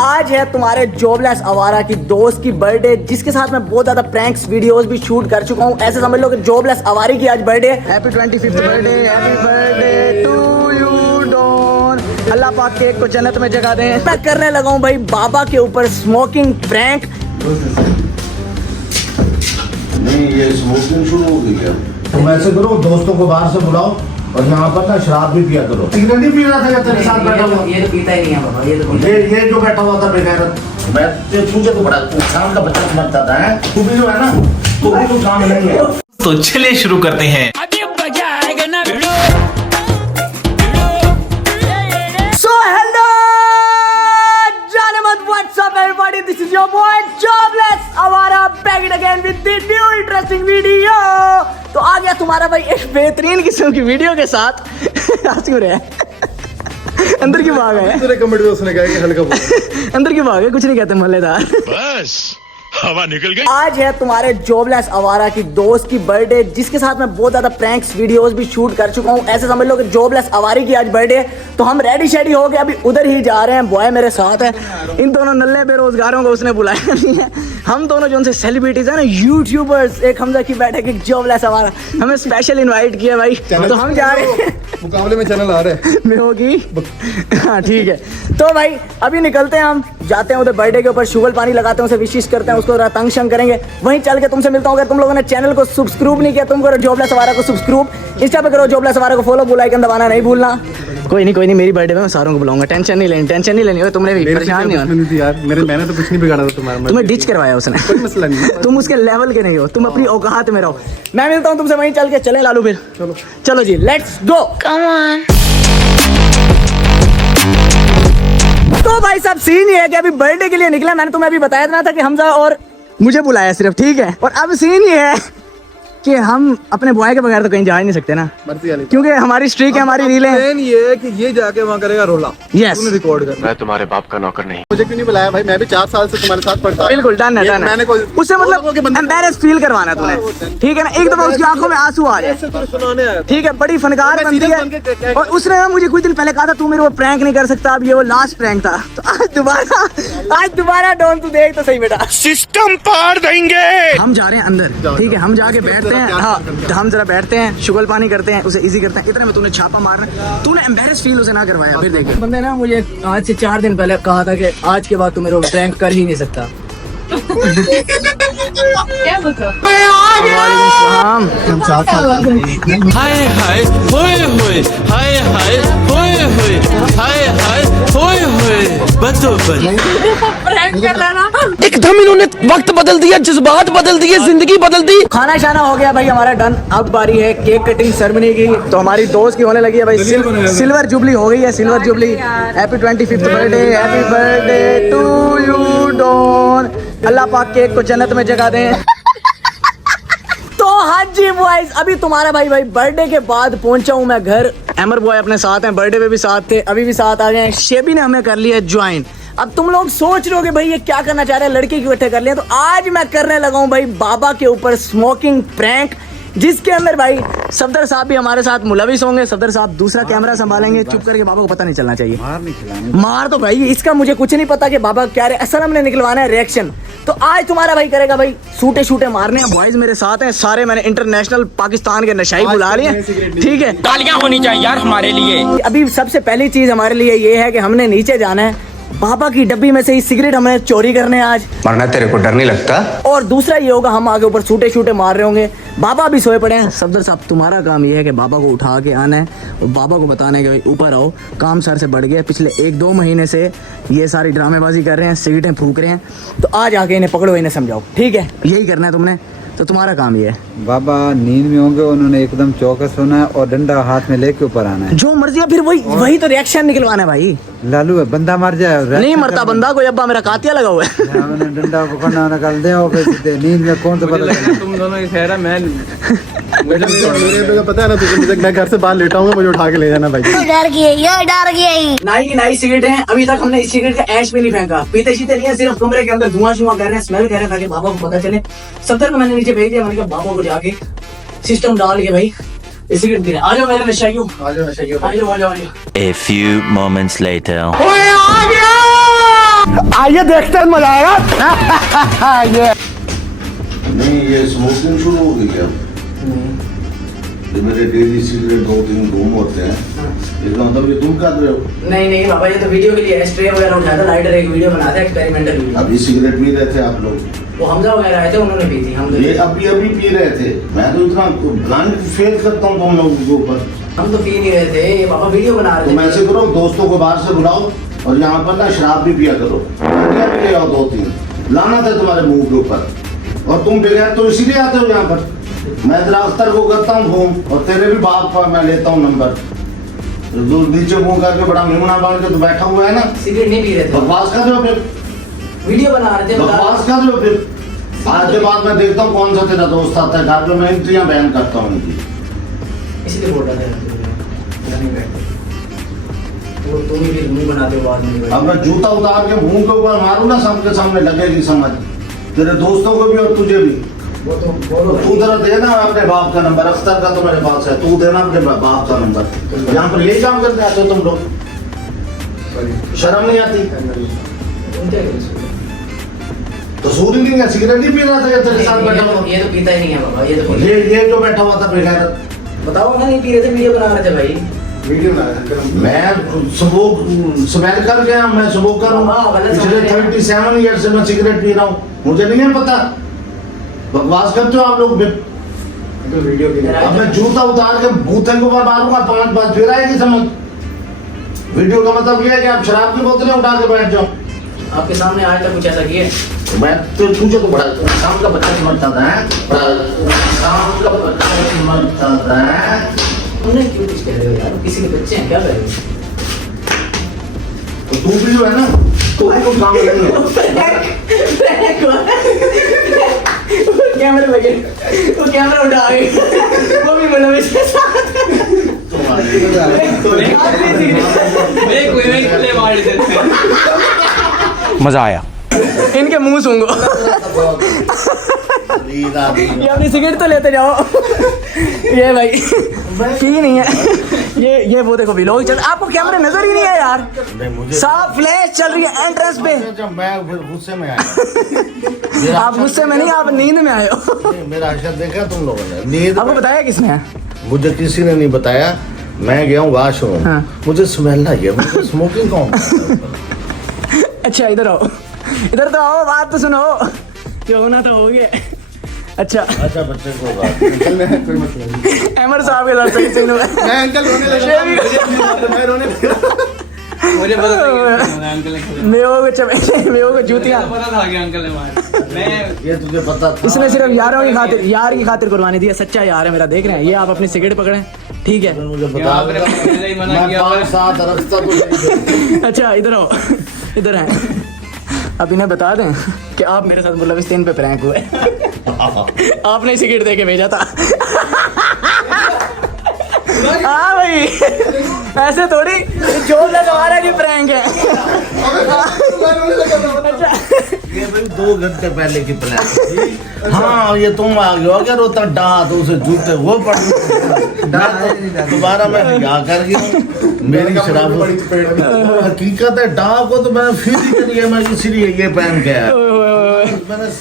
आज है तुम्हारे जॉबलेस आवारा की दोस्त की बर्थडे, जिसके साथ मैं बहुत ज्यादा प्रैंक्स वीडियोस भी शूट कर चुका हूँ। ऐसे समझ लो कि जॉबलेस आवारी की आज birthday. Happy 25th birthday, happy birthday to you don. अल्लाह पाक केक को जन्नत में जगह दे। मैं करने लगा हूँ भाई बाबा के ऊपर स्मोकिंग प्रैंक। नहीं, ये स्मोकिंग शुरू हो गई है। तुम ऐसे करो, दोस्तों को बाहर से बुलाओ और यहाँ पर ना शराब भी पिया करो। सिगरेट नहीं पी रहा था तेरे साथ बैठा हुआ? ये तो पीता ही नहीं है बाबा, ये जो बैठा हुआ था बेगैरत, मैं तुझे तो बड़ा इंसान का बच्चा समझता था। तू भी जो है ना, तू भी कुछ काम नहीं है। तो चलिए शुरू करते हैं। So hello, Janamad, what's up everybody? This is your boy Jobless Awara back it again with the new interesting video. तो आ गया तुम्हारा भाई एक बेहतरीन किस्म की वीडियो के साथ। आज क्यों रहे अंदर क्यों भाग गए? तेरे कमेंट में उसने कहा कि हल्का बोल। अंदर क्यों भाग गए? कुछ नहीं कहते मोहल्लेदार। बस हवा निकल गई। आज है तुम्हारे जॉबलेस आवारा की दोस्त की बर्थडे, जिसके साथ मैं बहुत ज्यादा प्रैंक्स वीडियोस भी शूट कर चुका हूँ। ऐसे समझ लो कि जॉबलेस आवारी की आज बर्थडे। तो हम रेडी शेडी हो गए, अभी उधर ही जा रहे हैं। बॉय मेरे साथ है। इन दोनों नल्ले बेरोजगारों को उसने बुलाया नहीं है। हम दोनों जो उनसे सेलिब्रिटीज है ना, यूट्यूबर्स, एक हमजा की बैठक, एक जॉबलेस आवारा, हमें स्पेशल इन्वाइट किया भाई। तो हम जा रहे हैं मुकाबले में चैनल आ रहे हैं। में होगी। हाँ ठीक है। तो भाई अभी निकलते हैं, हम जाते हैं उधर बर्थडे के ऊपर, शुगल पानी लगाते हैं, उसे विशेष करते हैं, उसको जरा तंग शंग करेंगे। वहीं चल के तुमसे मिलता हूँ। अगर तुम लोगों ने चैनल को सब्सक्राइब नहीं किया, तुम करो जॉबलेस आवारा को सब्सक्राइब, इंस्टा पे करो जॉबलेस आवारा को फॉलो, बेल आइकन दबाना नहीं भूलना। कोई नहीं, मेरी बर्थडे में मैं सारों को बुलाऊंगा। टेंशन नहीं लेनी। तुमने भी परेशान नहीं होना यार, मैंने तो कुछ नहीं बिगाड़ा था तुम्हारा। तुम्हें डिच करवाया उसने, कोई मसला नहीं। तुम उसके लेवल के नहीं हो, तुम अपनी औकात में रहो। मैं मिलता हूँ तुमसे वहीं चल के। चले लालू फिर चलो जी, लेट्स गो। तो भाई साहब सीन ये है कि अभी बर्थडे के लिए निकला। मैंने तुम्हें अभी बताया था ना था कि हमजा और मुझे बुलाया सिर्फ, ठीक है। और अब सीन ये है कि हम अपने बॉय के बगैर तो कहीं जा ही नहीं सकते ना, क्योंकि हमारी स्ट्रीक है, हमारी रील है। ये है कि ये जाके वहाँ करेगा रोला। यस, तूने रिकॉर्ड कर। मैं तुम्हारे बाप का नौकर नहीं। मुझे क्यों नहीं बुलाया भाई? मैं भी 4 साल से तुम्हारे साथ पढ़ता हूं। बिल्कुल डन है। मैंने कोई उससे मतलब एम्बैरेस फील करवाना तूने, ठीक है ना। एक दफा उसकी आंखों में आंसू आ जाए, सुनाने आया। ठीक है। बड़ी फनकार बनती है। और उसने ना मुझे कुछ दिन पहले कहा था तू मेरे को प्रैंक नहीं कर सकता। अब ये वो लास्ट प्रैंक था। तो आज दोबारा डॉन, तू देख तो सही बेटा, सिस्टम पार देंगे। हम जा रहे हैं अंदर, ठीक है। हम जाके बैठते हैं। हाँ, हम जरा बैठते हैं, शुगल पानी करते हैं, उसे इजी करते हैं। इतने में तूने छापा मारना, तूने एम्बैरेस फील उसे ना करवाया। फिर देख, बंदे ना मुझे आज से 4 दिन पहले कहा था कि आज के बाद तू मेरे को प्रैंक कर ही नहीं सकता। क्या मतलब? हाय हाय होए होए, हाय हाय होए होए, हाय हाय होए होए, बतो बत। एकदम इन्होंने वक्त बदल दिया, जज्बात बदल दिए, जिंदगी बदल दी। खाना शाना हो गया भाई हमारा डन। अब बारी है केक कटिंग सेरेमनी की। तो हमारी दोस्त की होने लगी है भाई, सिल्वर जुबली हो गई है, silver jubilee. Happy 25th birthday, happy birthday to you don. अल्लाह पाक केक को जन्नत में जगह दे। तो हाँ जी बॉयज, अभी तुम्हारा भाई बर्थडे के बाद पहुंचा हूँ मैं घर। एमर बॉय अपने साथ हैं, बर्थडे पे भी साथ थे, अभी भी साथ आ गए हैं। शेबी ने हमें कर लिया ज्वाइन। अब तुम लोग सोच रहे हो कि भाई ये क्या करना चाह रहे हैं, लड़के क्यों इकट्ठे कर लिए। तो आज मैं करने लगा हूँ भाई बाबा के ऊपर स्मोकिंग प्रैंक, जिसके अंदर भाई सफदर साहब भी हमारे साथ मुलविस होंगे। सफदर साहब दूसरा कैमरा संभालेंगे। चुप करके, बाबा को पता नहीं चलना चाहिए। मार तो भाई इसका मुझे कुछ नहीं पता कि बाबा क्या रहे। असल हमने निकलवाना है रिएक्शन। तो आज तुम्हारा भाई करेगा भाई सूटे मारने हैं। बॉयज मेरे साथ हैं सारे, मैंने इंटरनेशनल पाकिस्तान के नशाई बुला लिए, ठीक है। तालियां होनी चाहिए यार हमारे लिए। अभी सबसे पहली चीज हमारे लिए ये है कि हमने नीचे जाना है, बाबा की डब्बी में से ही सिगरेट हमें चोरी करने हैं आज। मरना तेरे को डर नहीं लगता? और दूसरा ये होगा, हम आगे ऊपर सूटे मार रहे होंगे। बाबा भी सोए पड़े हैं। सफदर साहब तुम्हारा काम ये है कि बाबा को उठा के आना है और बाबा को बताना है कि भाई ऊपर आओ, काम सर से बढ़ गया। पिछले 1-2 महीने से ये सारी ड्रामेबाजी कर रहे हैं, सिगरेटें फूक रहे हैं। तो आज आके इन्हें पकड़ो, इन्हें समझाओ, ठीक है। यही करना है तुमने। तो तुम्हारा काम ये है। बाबा नींद में होंगे, उन्होंने एकदम चौकस होना है और डंडा हाथ में लेके ऊपर आना है। जो मर्जी है, फिर वही तो रिएक्शन निकलवाना है भाई। लालू है, बंदा मर जाए। नहीं मरता बंदा, कोई अब्बा मेरा कातिया लगा हुआ है। उन्होंने डंडा पकड़ना निकाल दे और फिर नींद में कौन सा पता। तुम दोनों खैर मैं मुझे पता है ना तुझे, मैं घर से बाहर लेटा हूँ, मुझे उठा के ले जाना भाई। डर गया ही। नई सिगरेट है, अभी तक हमने इस सिगरेट का ऐश भी नहीं फेंका। पीते शीते नहीं है, सिर्फ कमरे के अंदर धुआं कर रहे हैं, स्मेल कर रहे हैं, ताकि बाबा को पता चले। सफदर को मैंने नीचे भेज दिया। मैंने कहा बाबा को जाके सिस्टम डाल के भाई सिगरेट पीने। आ जाओ मेरे नशाइयों, आ जाओ। A few moments later. आइए देखते हैं मजा आएगा ये नहीं ये स्मोकिंग शुरू हो गई क्या? ये मेरे डेली सिगरेट 2-3 घूम होते हैं, इसका मतलब ये तुम कर रहे हो? नहीं बाबा, ये तो वीडियो के लिए स्प्रे वगैरह उठाया था, लाइटर एक वीडियो बनाया था, एक्सपेरिमेंटल वीडियो। अभी सिगरेट पी रहे थे आप लोग? वो हमजा वगैरह आए थे, उन्होंने पी थी, हम ये अभी पी रहे थे। मैं तो इतना ब्लाइंड फेल करता हूँ तुम लोगों के ऊपर। हम तो पी नहीं रहे थे बाबा, वीडियो बना रहे थे। तुम ऐसे करो, दोस्तों को बाहर से बुलाओ और यहाँ पर ना शराब भी पिया करो, भी ले आओ 2-3, लाना था तुम्हारे मुंह के ऊपर। और तुम बगैर तो इसीलिए आते हो यहाँ पर। मैं तेरा अख्तर को करता हूँ फोन, और तेरे भी बाप का मैं लेता हूँ नंबर। जो नीचे मुंह करके बड़ा मेमना बांध के तो बैठा हुआ है ना, सिगरेट नहीं पी रहे थे, बकवास कर रहे हो फिर, वीडियो बना रहे थे। बकवास कर रहे हो फिर। आज के बाद मैं देखता हूँ कौन सा तेरा दोस्त आता है घर पे, मैं इंट्रियां बैन करता हूँ इनकी। इसलिए बोल रहा था वो तुम ही फिर मुंह बनाते हो बाद में। अब मैं जूता उतार के मुंह के ऊपर मारूं ना, सबके सामने लगेगी समझ, तेरे दोस्तों को भी और तुझे भी। वो तो बोलो तू जरा देना अपने बाप का नंबर, अख्तर का तो मेरे पास है, तू देना अपने बाप का नंबर। यहाँ पर यही काम करते आते हो तुम लोग, शर्म नहीं आती? तो सूरी नहीं है, सिगरेट नहीं पी रहा था ये तेरे साथ बैठा हुआ? ये तो पीता ही नहीं है बाबा, ये तो ये जो बैठा हुआ था बेगैरत, बताओ ना, नहीं पी रहे थे, वीडियो बना रहे थे भाई। वीडियो बना मैं स्मोक कर गया, मैं स्मोकर हूँ, पिछले 37 ईयर से मैं सिगरेट पी रहा हूँ, मुझे नहीं है पता। बकवास करते हो आप लोग भी। तो वीडियो के लिए अब मैं जूता उतार के बूथे के ऊपर मारूंगा 5 बार, फिर आएगी समझ। वीडियो का मतलब ये है कि आप शराब की बोतलें उठा के बैठ जाओ। आपके सामने आज तक कुछ ऐसा किए? मैं तो तुझे तो बड़ा शाम का बच्चा समझता था, शाम का बच्चा समझता था। उन्हें क्यों कुछ कह रहे हो यार, किसी के बच्चे हैं, क्या कर रहे हो? तो तू भी जो है ना, तो काम नहीं है। कैमरे लगे, वो कैमरा उठा गई, वो भी मतलब इसके साथ। मजा आया। इनके मुंह सूंघो। ये अपनी सिगरेट तो लेते जाओ। ये भाई पी नहीं है। ये वो देखो व्लॉग चल, आपको कैमरे नजर ही नहीं है यार, साफ फ्लैश चल रही है एंट्रेंस पे। जब मैं फिर गुस्से में आया, आप गुस्से में नहीं, आप नींद में आए हो। मेरा अशर देखा तुम लोगों ने? नींद आपको बताया किसने? मुझे किसी ने नहीं बताया। मैं गया हूँ वॉशरूम, हाँ। मुझे स्मेल आई है, मुझे स्मोकिंग कौन करता है? अच्छा इधर आओ, इधर तो आओ, बात तो सुनो, जो होना तो हो गया। अच्छा अच्छा बच्चे को बात कोई मसला नहीं। अमर साहब के साथ सही सीन हुआ। मैं अंकल रोने लगा, मैं रोने लगा। मुझे पता था अंकल ने मेरे को जूतियां पता था कि अंकल ने मारा। मैं ये तुझे पता था? इसने सिर्फ यार की खातिर कुर्बानी दी है, सच्चा यार है मेरा, देख रहे हैं। ये आप अपनी सिगरेट पकड़ें, ठीक है? मुझे बता यहाँ पे पहले ही मना मैं किया 5-7 रखता तो नहीं। अच्छा इधर आओ, इधर है। अब इन्हें बता दें कि आप मेरे साथ बुलविस्तीन पे प्रैंक हुए। आपने सिगरेट दे के भेजा था। हाँ भाई, ऐसे थोड़ी जोर लगा हमारा भी प्रैंक है। अच्छा ये भाई 2 घंटे पहले की प्लान थी। हाँ ये तुम आ गए हो, अगर होता डा तो उसे जूते वो पड़ दोबारा मैं क्या कर गया, मेरी शराब हकीकत है। डा को तो मैंने फिर ही कर लिया, मैं इसीलिए ये पहन के आया।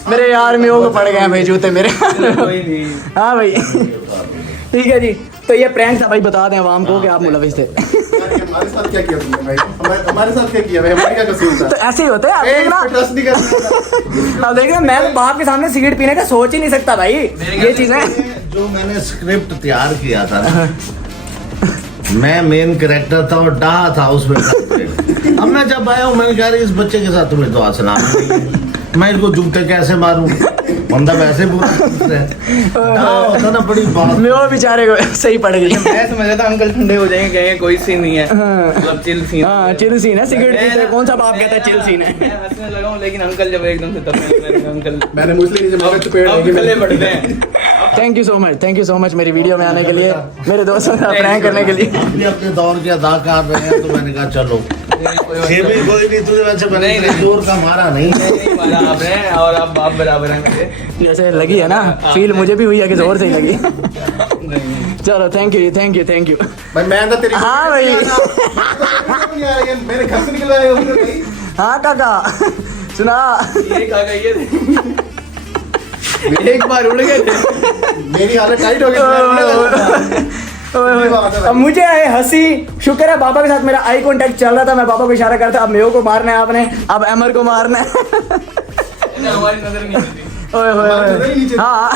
मेरे यार में वो पड़ गए भाई जूते मेरे। कोई नहीं। हाँ भाई ठीक है जी, तो ये प्रैंक था भाई, बता दें आवाम को कि आप मुलविस थे। हमारे साथ क्या किया तुमने भाई? हमारे साथ क्या किया भाई? हमारे क्या कसूर था? तो ऐसे ही होते हैं, आप देखना। ट्रस्ट नहीं करना। अब देखिए, मैं तो बाप के सामने सिगरेट पीने का सोच ही नहीं सकता भाई, ये चीज है। जो मैंने स्क्रिप्ट तैयार किया था ना, मैं मेन कैरेक्टर था और डा था उसमें। अब मैं जब आया हूँ, मैंने कहा इस बच्चे के साथ तुम्हें तो आसना, मैं इसको जूते कैसे मारूं, बंदा वैसे बुरा होता ना, बड़ी बात। मैं वो बेचारे को सही पड़ गई। मैं समझ रहा था अंकल ठंडे हो जाएंगे, कहेंगे कोई सीन नहीं है, मतलब चिल सीन। हाँ चिल सीन है, सिगरेट पीते कौन सा बाप कहता है चिल सीन है। मैं हंसने लगा हूँ, लेकिन अंकल जब एकदम से तब मैंने कहा, अंकल मैंने मुझसे नीचे मारे चपेड़ अब लेके गले बढ़ते हैं। थैंक यू सो मच मेरी वीडियो में आने के लिए, मेरे दोस्तों का प्रैंक करने के लिए। अपने अपने दौर के अदाकार रहे हैं, तो मैंने कहा चलो ये भी कोई नहीं, तुझे वैसे मैंने जोर का मारा नहीं है। बराबर है, और आप बाप बराबर हैं मेरे। जैसे लगी है ना फील, मुझे भी हुई है कि जोर से ही लगी। चलो थैंक यू भाई। मैं अंदर तेरी हाँ भाई। मेरे घर से निकल आए हो भाई। हाँ काका सुना ये काका ये एक बार उड़ गए थे, मेरी हालत टाइट हो गई। अब मुझे आए हंसी, शुक्र है बाबा के साथ मेरा आई कांटेक्ट चल रहा था, मैं बाबा को इशारा करता अब मेयो को मारना है आपने, अब अमर को मारना है। हमारी नजर नहीं आती। ओए होए होए। हाँ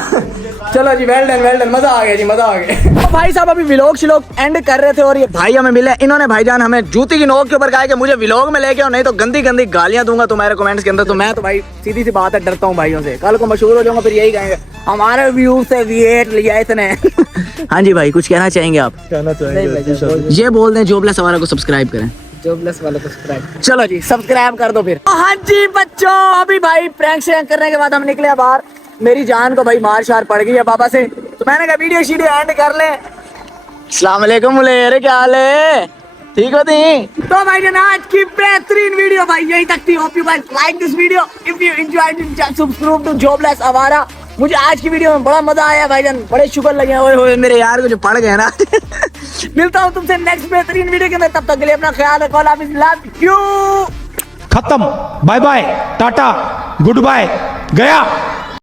चलो जी, वेल डन, मजा आ गया जी, मजा आ गया। तो भाई साहब अभी व्लॉग शिलॉग एंड कर रहे थे और ये भाई हमें मिले, इन्होंने भाईजान हमें जूती की नोक के ऊपर कहा कि मुझे व्लॉग में लेके आओ, नहीं तो गंदी गंदी गालियां दूंगा तुम्हारे कमेंट्स के अंदर। तो मैं तो भाई सीधी सी बात है, डरता हूँ भाइयों से, कल को मशहूर हो जाऊंगा फिर यही कहेंगे हमारे व्यू से वेट लिया इतने। हाँ जी भाई, कुछ कहना चाहेंगे आप? कहना चाहेंगे ये बोल दें जोबलेस हमारा को सब्सक्राइब करें। जोबलेस वाले को सब्सक्राइब। चलो जी सब्सक्राइब कर दो फिर। हाँ जी बच्चों, अभी भाई प्रैंक श्रैंक करने के बाद हम निकले बाहर, मेरी जान को भाई मार शार पड़ गई है बाबा से, तो मैंने कहा वीडियो शीडियो एंड कर ले। अस्सलाम वालेकुम मुलेर, क्या हाल है? ठीक हो ती? तो भाई जान आज की बेहतरीन वीडियो भाई यही तक थी। Hope you guys like this video, if you enjoyed it subscribe to jobless आवारा। मुझे आज की वीडियो में बड़ा मजा आया भाईजान, बड़े शुक्र लगे ओए होए मेरे यार को जो पड़ गए ना। मिलता हूँ तुमसे नेक्स्ट बेहतरीन वीडियो के अंदर, तब तक के लिए अपना ख्याल रखो। Love you. खत्म, bye bye, tata, goodbye, गया।